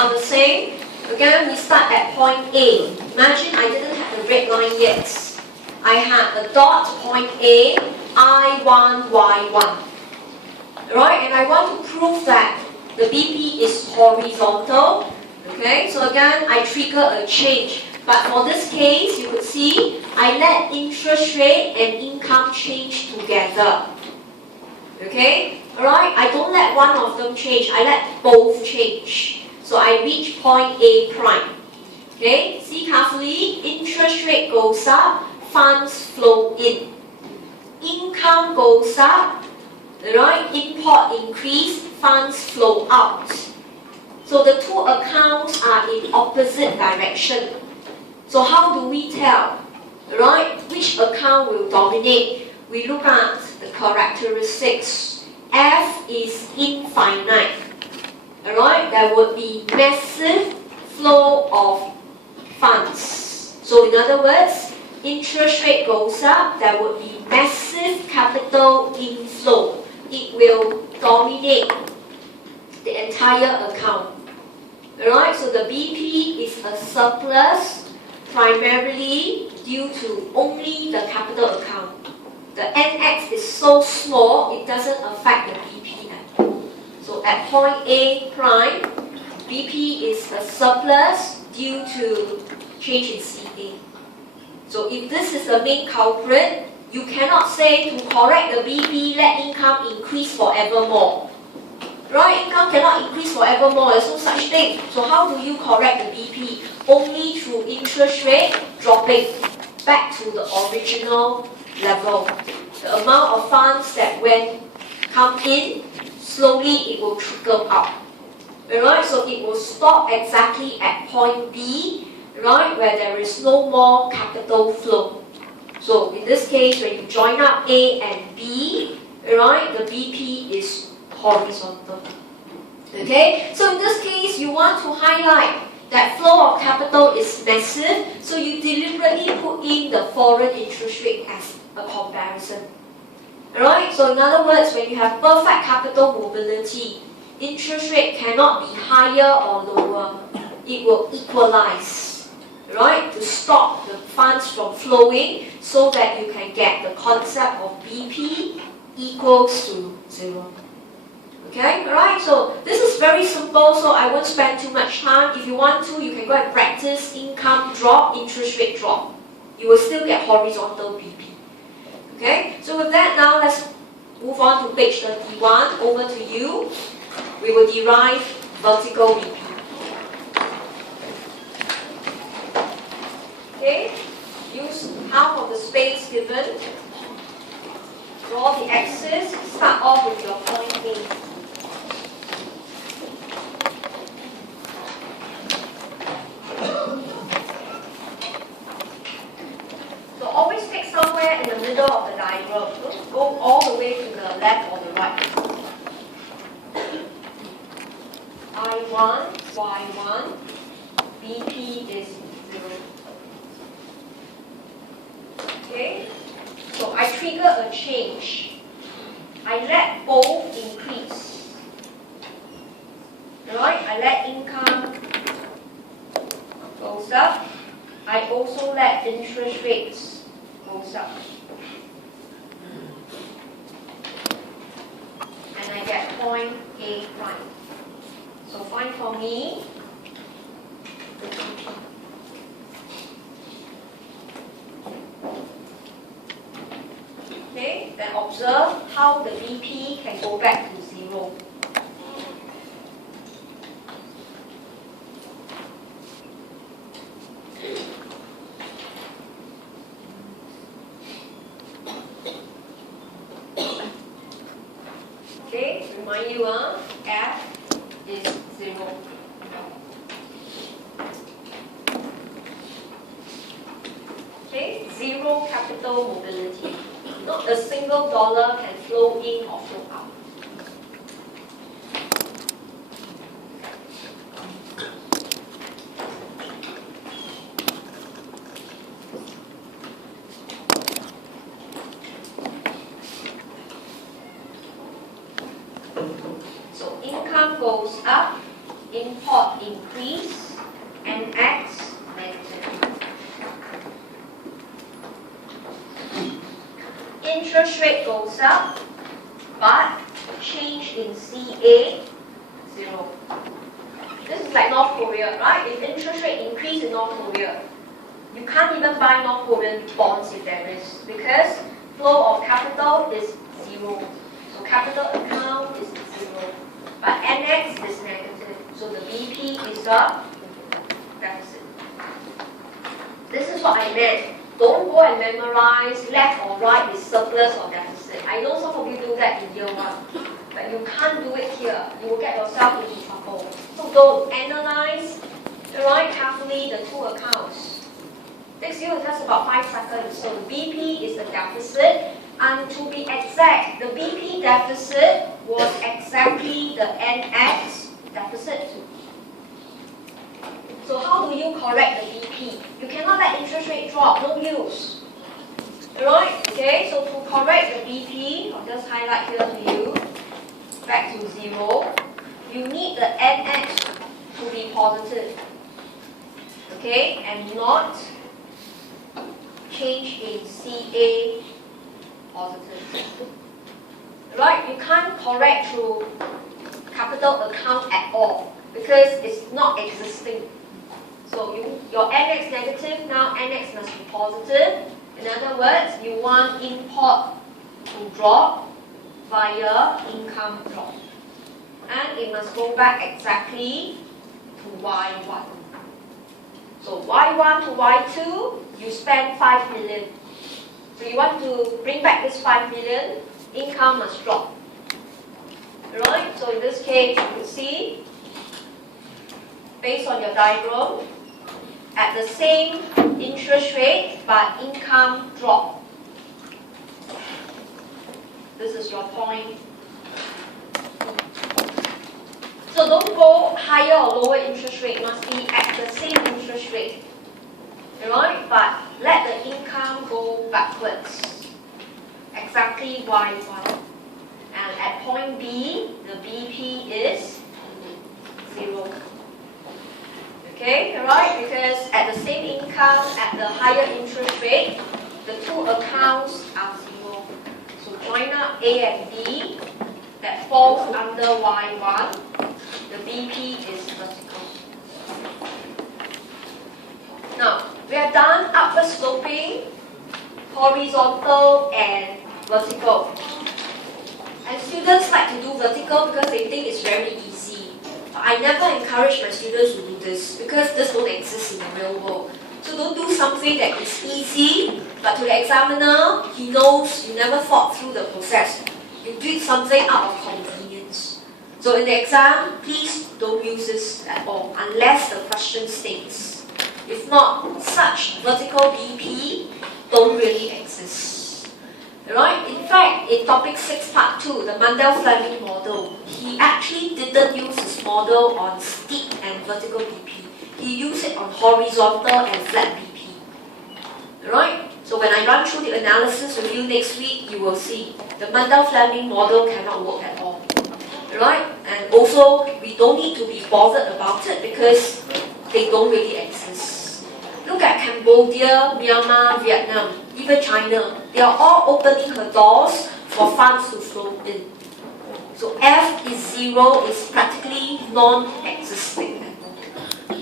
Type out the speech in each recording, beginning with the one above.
are the same. Again, we start at point A. Imagine I didn't have the red line yet. I had a dot, point A, I1, Y1. Right, and I want to prove that the BP is horizontal. Okay, so again, I trigger a change. But for this case, you could see, I let interest rate and income change together. Okay, alright, I don't let one of them change, I let both change. So I reach point A prime. Okay, see carefully, interest rate goes up, funds flow in. Income goes up, right? Import increase, funds flow out. So the two accounts are in opposite direction. So how do we tell, right? Which account will dominate? We look at the characteristics. F is infinite. Alright, there would be massive flow of funds. So in other words, interest rate goes up, there would be massive capital inflow. It will dominate the entire account. Alright, so the BP is a surplus primarily due to only the capital account. The NX is so small, it doesn't affect the BP at all. So at point A prime, BP is a surplus due to change in CA. So if this is the main culprit, you cannot say to correct the BP, let income increase forevermore. Right? Income cannot increase forevermore, there's no such thing. So how do you correct the BP? Only through interest rate dropping back to the original level. The amount of funds that when come in, slowly it will trickle out. Alright, so it will stop exactly at point B, right, where there is no more capital flow. So in this case, when you join up A and B, right, the BP is horizontal. Okay, so in this case, you want to highlight that flow of capital is massive, so you deliberately put in the foreign interest rate as a comparison. Alright, so in other words, when you have perfect capital mobility, interest rate cannot be higher or lower. It will equalize, right, to stop the funds from flowing so that you can get the concept of BP equals to 0. Okay, alright, so this is very simple, so I won't spend too much time. If you want to, you can go and practice income drop, interest rate drop. You will still get horizontal BP. Okay, so with that now, let's move on to page 31. Over to you. We will derive vertical BP. Okay, use half of the space given. Draw the axis. Start off with your point A. So always pick somewhere in the middle of the diagram. Don't go all the way to the left or the right. I1, Y1, BP is 0. Okay? So I trigger a change. I let both increase. Right? I let income goes up. I also let interest rates goes up. And I get point A prime. So find for me the BP. Okay, then observe how the BP can go back to 0. Okay, remind you, F is 0. Okay, 0 capital mobility. Not a single dollar can flow in or flow out. So income goes up, import increase. increase, NX negative. Interest rate goes up, but change in CA, 0. This is like North Korea, right? If interest rate increase in North Korea, you can't even buy North Korean bonds if there is, because flow of capital is 0. So capital account is 0. But NX is negative. So the BP is the deficit. This is what I meant. Don't go and memorize left or right is surplus or deficit. I know some of you do that in year 1. But you can't do it here. You will get yourself into trouble. So don't analyze, right, carefully the two accounts. Takes you just about 5 seconds. So the BP is the deficit. And to be exact, the BP deficit was exactly the NX deficit. So how do you correct the BP? You cannot let interest rate drop, no use. Alright, okay, so to correct the BP, I'll just highlight here to you, back to 0, you need the NX to be positive. Okay, and not change in CA positive. Right, you can't correct through capital account at all because it's not existing. So your NX negative, now NX must be positive. In other words, you want import to drop via income drop. And it must go back exactly to Y1. So Y1 to Y2, you spend 5 million. So you want to bring back this 5 million, income must drop. Right? So in this case, you can see, based on your diagram, at the same interest rate, but income drop. This is your point. So don't go higher or lower interest rate, it must be at the same interest rate. Right? But let the income go backwards. Exactly Y1. And at point B, the BP is 0. Okay, alright? Because at the same income, at the higher interest rate, the two accounts are 0. So join up A and B, that falls under Y1. The BP is vertical. Now, we have done upward sloping, horizontal, and vertical. And students like to do vertical because they think it's very easy. But I never encourage my students to do this because this don't exist in the real world. So don't do something that is easy, but to the examiner, he knows you never thought through the process. You did something out of convenience. So in the exam, please don't use this at all unless the question states. If not, such vertical BP don't really exist. Right? In fact, in topic 6 part 2, the Mundell-Fleming model, he actually didn't use his model on steep and vertical BP. He used it on horizontal and flat BP. Right? So when I run through the analysis with you next week, you will see the Mundell-Fleming model cannot work at all. Right? And also, we don't need to be bothered about it because they don't really exist. Look at Cambodia, Myanmar, Vietnam, even China. They are all opening her doors for funds to flow in. So F is 0, is practically non-existing.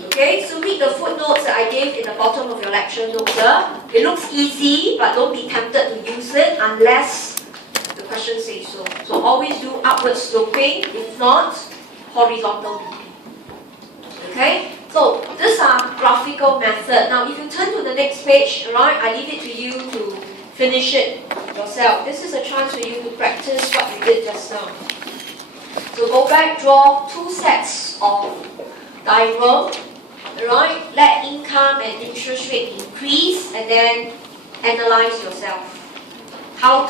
Okay, so read the footnotes that I gave in the bottom of your lecture notes. It looks easy, but don't be tempted to use it unless the question says so. So always do upward sloping, if not horizontal BP. Okay, so these are graphical method. Now if you turn to the next page, right, I leave it to you to finish it yourself. This is a chance for you to practice what you did just now. So go back, draw 2 sets of diagram. Right, let income and interest rate increase and then analyze yourself. How